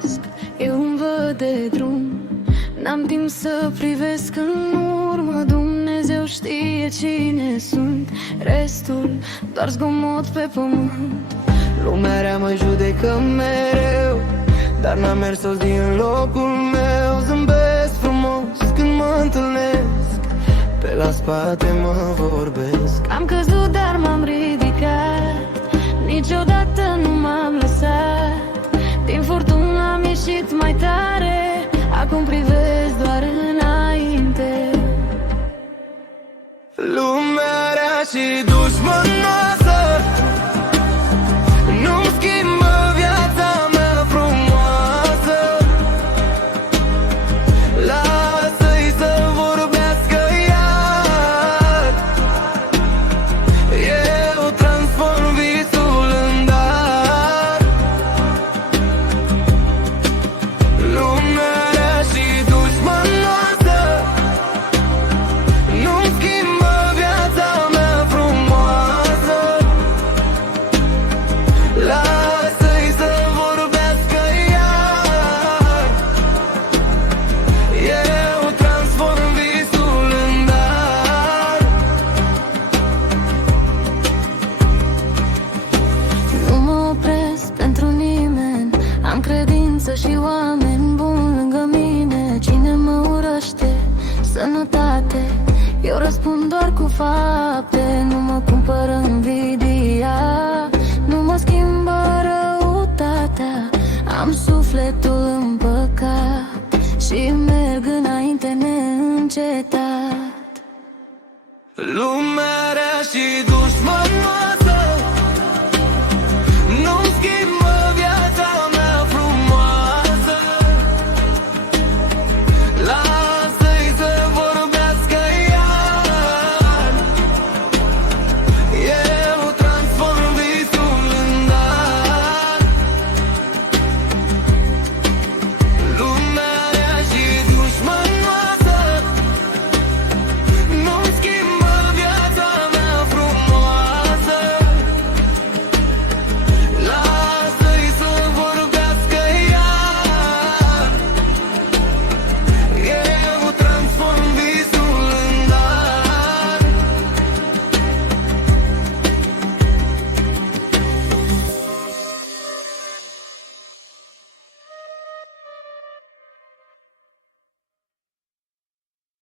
iubesc, eu îmi văd de drum. N-am timp să privesc în urmă, Dumnezeu știe cine sunt. Restul doar zgomot pe pământ. Lumea rea mă judecă mereu, dar n-am mers sos din locul meu. Zâmbesc frumos când mă întâlnesc, pe la spate mă vorbesc. Am căzut, dar m-am ridicat, niciodată nu m-am lăsat. Din furtună am ieșit mai tare, acum privesc doar înainte. Lumea rea și dușmănoasă nu-mi schimbă viața mea frumoasă. Lasă-i să vorbească iar, eu transform visul în dar. Lumea rea și dușmănoasă nu-mi schimbă viața mea frumoasă. Lasă-i să vorbească iar, eu transform visul în dar. Nu mă opresc pentru nimeni, am credință și oameni buni lângă mine. Cine mă urăște, sănătate, eu răspund doar cu fapte. Nu mă cumpără invidia, nu mă schimbă răutatea. Am sufletul împăcat și merg înainte neîncetat. Lumea rea și dușmănoasă